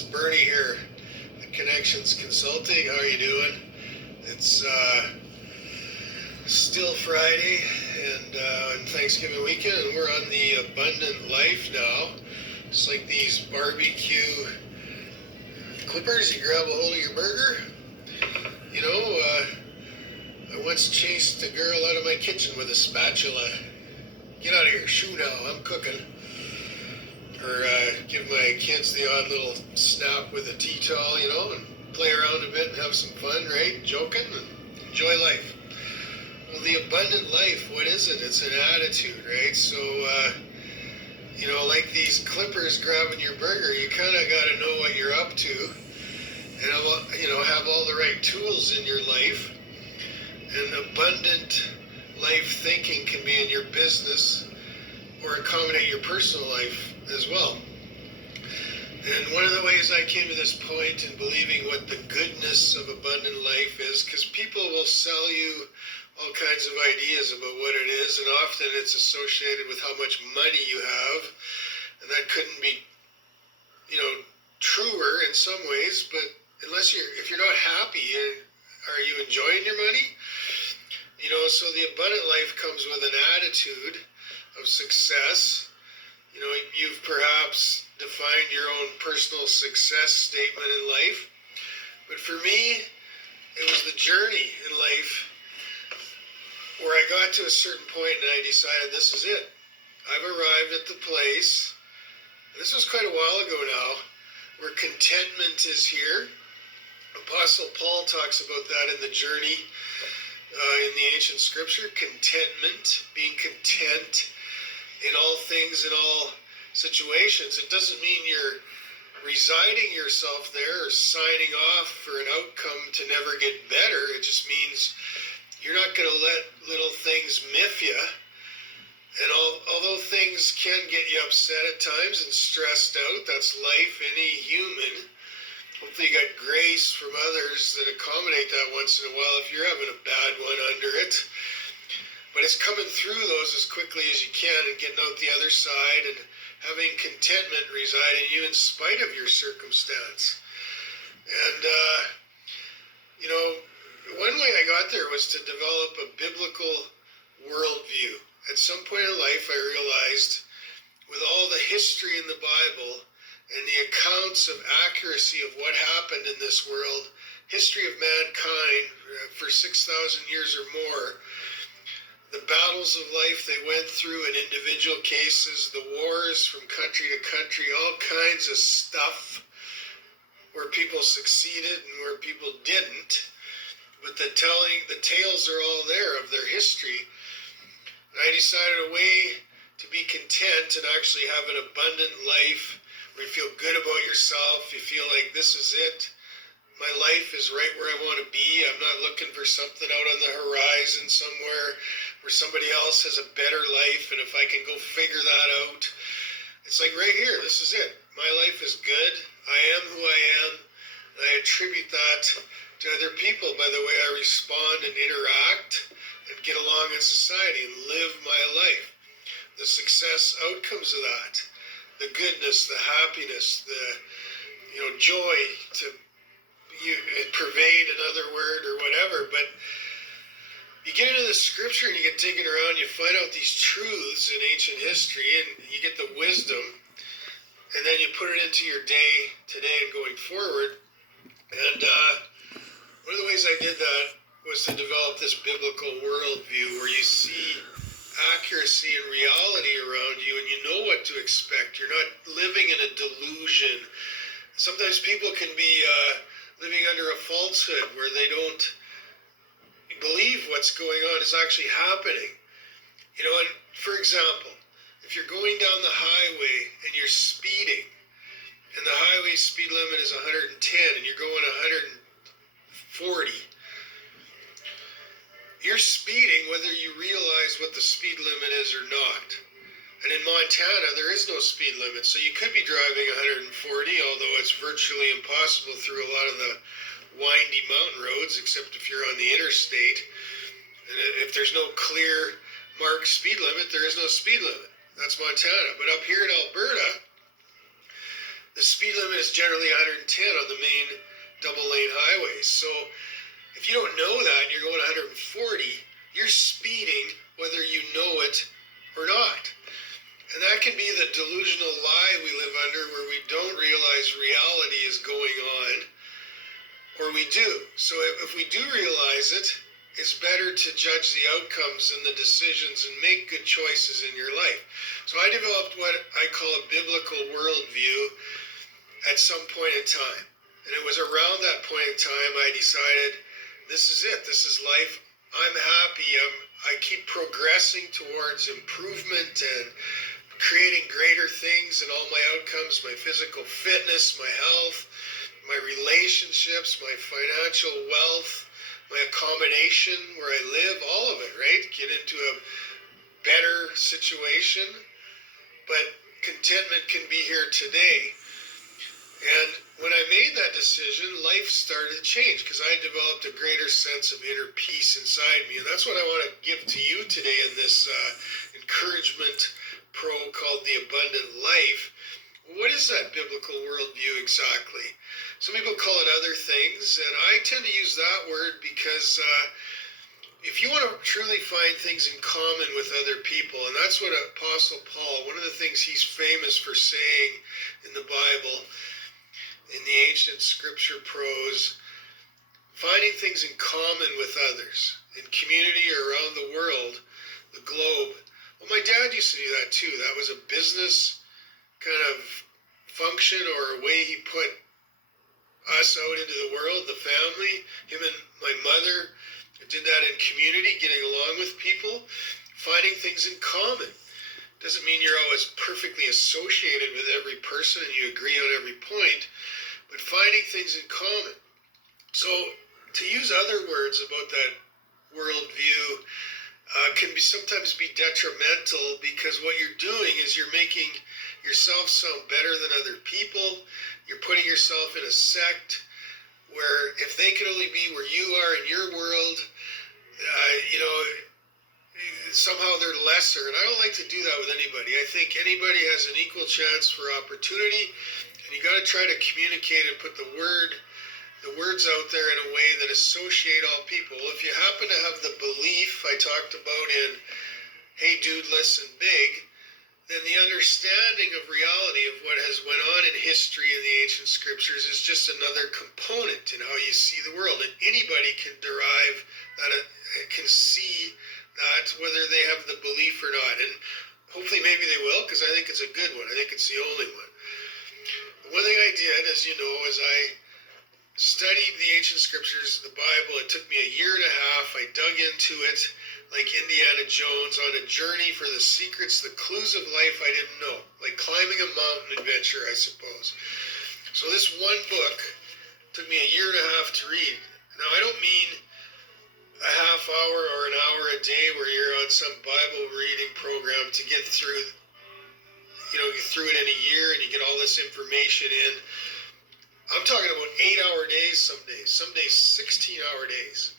It's Bernie here at Connections Consulting. How are you doing? It's still Friday and Thanksgiving weekend, and we're on the abundant life now. It's like these barbecue clippers. You grab a hold of your burger. You know, I once chased a girl out of my kitchen with a spatula. Get out of here, shoo now, I'm cooking. Or give my kids the odd little snap with a tea towel, you know, and play around a bit and have some fun, right? Joking and enjoy life. Well, the abundant life, what is it? It's an attitude, right? So, you know, like these clippers grabbing your burger, you kind of got to know what you're up to and, you know, have all the right tools in your life. And abundant life thinking can be in your business or accommodate your personal life as well. And one of the ways I came to this point in believing what the goodness of abundant life is, because people will sell you all kinds of ideas about what it is, and often it's associated with how much money you have, and that couldn't be, you know, truer in some ways, but if you're not happy, are you enjoying your money? You know, so the abundant life comes with an attitude of success. You know, you've perhaps defined your own personal success statement in life. But for me, it was the journey in life where I got to a certain point and I decided this is it. I've arrived at the place, this was quite a while ago now, where contentment is here. Apostle Paul talks about that in the journey in the ancient scripture, contentment, being content in all things, in all situations. It doesn't mean you're resigning yourself there or signing off for an outcome to never get better. It just means you're not going to let little things miff you. And although things can get you upset at times and stressed out, that's life, any human. Hopefully you got grace from others that accommodate that once in a while if you're having a bad one under it. But it's coming through those as quickly as you can and getting out the other side and having contentment reside in you in spite of your circumstance. And, you know, one way I got there was to develop a biblical worldview. At some point in life, I realized with all the history in the Bible and the accounts of accuracy of what happened in this world, history of mankind for 6,000 years or more, the battles of life they went through in individual cases, the wars from country to country, all kinds of stuff where people succeeded and where people didn't. But the tales are all there of their history. And I decided a way to be content and actually have an abundant life where you feel good about yourself, you feel like this is it. My life is right where I want to be. I'm not looking for something out on the horizon somewhere where somebody else has a better life, and if I can go figure that out. It's like right here, this is it. My life is good. I am who I am, and I attribute that to other people by the way I respond and interact and get along in society and live my life. The success outcomes of that, the goodness, the happiness, the joy to pervade another word or whatever. But you get into the scripture and you get taken around, you find out these truths in ancient history and you get the wisdom, and then you put it into your day today and going forward. And one of the ways I did that was to develop this biblical worldview where you see accuracy and reality around you and you know what to expect. You're not living in a delusion. Sometimes people can be living under a falsehood where they don't believe what's going on is actually happening. You know, and for example, if you're going down the highway and you're speeding, and the highway speed limit is 110 and you're going 140, you're speeding whether you realize what the speed limit is or not. And in Montana, there is no speed limit, so you could be driving 140, although it's virtually impossible through a lot of the windy mountain roads, except if you're on the interstate. And if there's no clear marked speed limit, there is no speed limit. That's Montana. But up here in Alberta, the speed limit is generally 110 on the main double lane highways. So if you don't know that and you're going 140, you're speeding whether you know it or not. And that can be the delusional lie we live under, where we don't realize reality is going on, or we do. So if we do realize it, it's better to judge the outcomes and the decisions and make good choices in your life. So I developed what I call a biblical worldview at some point in time. And it was around that point in time I decided, this is it. This is life. I'm happy. I keep progressing towards improvement and creating greater things in all my outcomes, my physical fitness, my health, my relationships, my financial wealth, my accommodation, where I live, all of it, right? Get into a better situation. But contentment can be here today. And when I made that decision, life started to change because I developed a greater sense of inner peace inside me. And that's what I want to give to you today in this encouragement pro called the Abundant Life. What is that biblical worldview exactly? Some people call it other things, and I tend to use that word because if you want to truly find things in common with other people, and that's what Apostle Paul, one of the things he's famous for saying in the Bible, in the ancient scripture prose, finding things in common with others, in community or around the world, the globe. Well, my dad used to do that too. That was a business kind of function or a way he put us out into the world, the family. Him and my mother did that in community, getting along with people, finding things in common. Doesn't mean you're always perfectly associated with every person and you agree on every point, but finding things in common. So to use other words about that worldview can sometimes be detrimental, because what you're doing is you're making yourself sound better than other people. You're putting yourself in a sect where if they could only be where you are in your world, somehow they're lesser. And I don't like to do that with anybody. I think anybody has an equal chance for opportunity, and you got to try to communicate and put the words out there in a way that associate all people. If you happen to have the belief I talked about in Hey Dude, Listen Big, then the understanding of reality of what has went on in history in the ancient scriptures is just another component in how you see the world. And anybody can derive that, can see that, whether they have the belief or not. And hopefully maybe they will, because I think it's a good one. I think it's the only one. But one thing I did, as you know, is I studied the ancient scriptures, the Bible. It took me a year and a half. I dug into it like Indiana Jones on a journey for the secrets, the clues of life I didn't know, like climbing a mountain adventure, I suppose. So this one book took me a year and a half to read. Now, I don't mean a half hour or an hour a day where you're on some Bible reading program to get through, you through it in a year and you get all this information in. I'm talking about 8-hour days some days 16-hour days,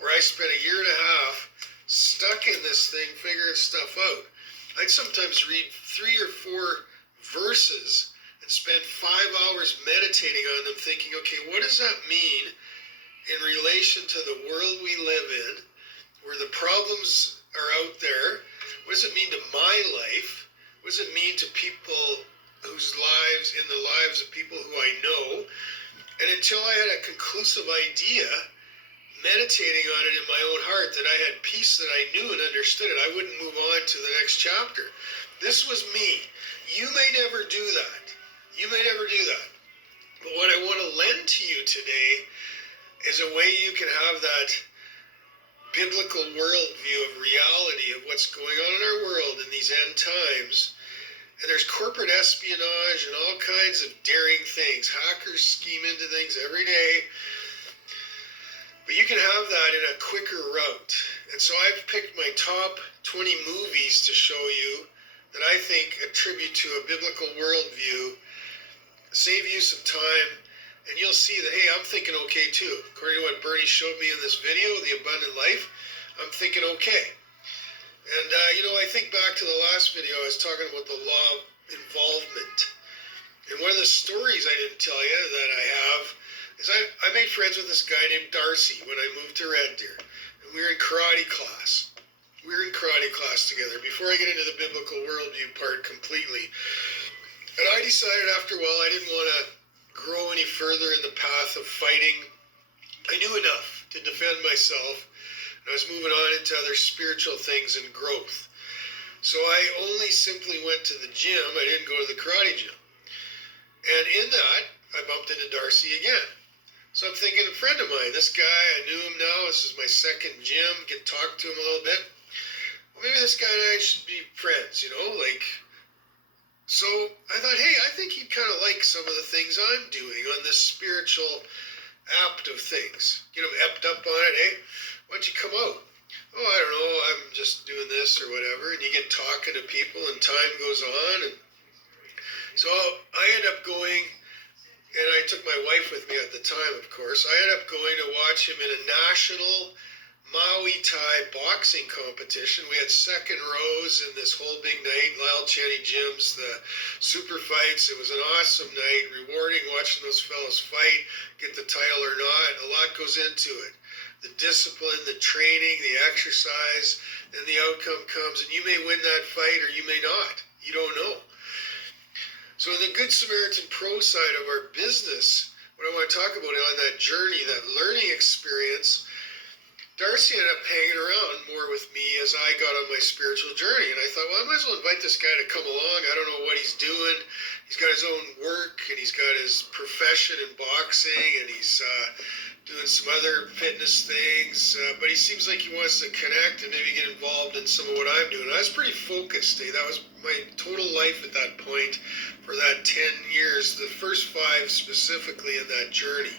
where I spent a year and a half stuck in this thing, figuring stuff out. I'd sometimes read 3 or 4 verses and spend 5 hours meditating on them, thinking, okay, what does that mean in relation to the world we live in, where the problems are out there? What does it mean to my life? What does it mean to people whose lives, in the lives of people who I know? And until I had a conclusive idea, meditating on it in my own heart, that I had peace, that I knew and understood it, I wouldn't move on to the next chapter. This was me. You may never do that. You may never do that. But what I want to lend to you today is a way you can have that biblical worldview of reality of what's going on in our world in these end times. And there's corporate espionage and all kinds of daring things. Hackers scheme into things every day. But you can have that in a quicker route. And so I've picked my top 20 movies to show you that I think attribute to a biblical worldview, save you some time, and you'll see that, hey, I'm thinking okay too. According to what Bernie showed me in this video, The Abundant Life, I'm thinking okay. And, I think back to the last video, I was talking about the law of involvement. And one of the stories I didn't tell you that I have is I made friends with this guy named Darcy when I moved to Red Deer. And we were in karate class. We were in karate class together before I get into the biblical worldview part completely. And I decided after a while I didn't want to grow any further in the path of fighting. I knew enough to defend myself. And I was moving on into other spiritual things and growth. So I only simply went to the gym. I didn't go to the karate gym. And in that, I bumped into Darcy again. So I'm thinking, a friend of mine, this guy, I knew him now. This is my second gym. Get to talk to him a little bit. Well, maybe this guy and I should be friends, So I thought, hey, I think he'd kind of like some of the things I'm doing on this spiritual apt of things. Get him epped up on it. Hey, why don't you come out? Oh, I don't know. I'm just doing this or whatever. And you get talking to people and time goes on. And so I ended up going, and I took my wife with me at the time, of course. I ended up going to watch him in a national Muay Thai boxing competition. We had second rows in this whole big night, Lyle Cheney gyms, the super fights. It was an awesome night, rewarding watching those fellows fight, get the title or not. A lot goes into it. The discipline, the training, the exercise, and the outcome comes. And you may win that fight or you may not. You don't know. So in the Good Samaritan Pro side of our business, what I want to talk about on that journey, that learning experience, Darcy ended up hanging around more with me as I got on my spiritual journey. And I thought, well, I might as well invite this guy to come along. I don't know what he's doing. He's got his own work, and he's got his profession in boxing, and he's doing some other fitness things. But he seems like he wants to connect and maybe get involved in some of what I'm doing. I was pretty focused. That was my total life at that point for that 10 years, the first 5 specifically in that journey.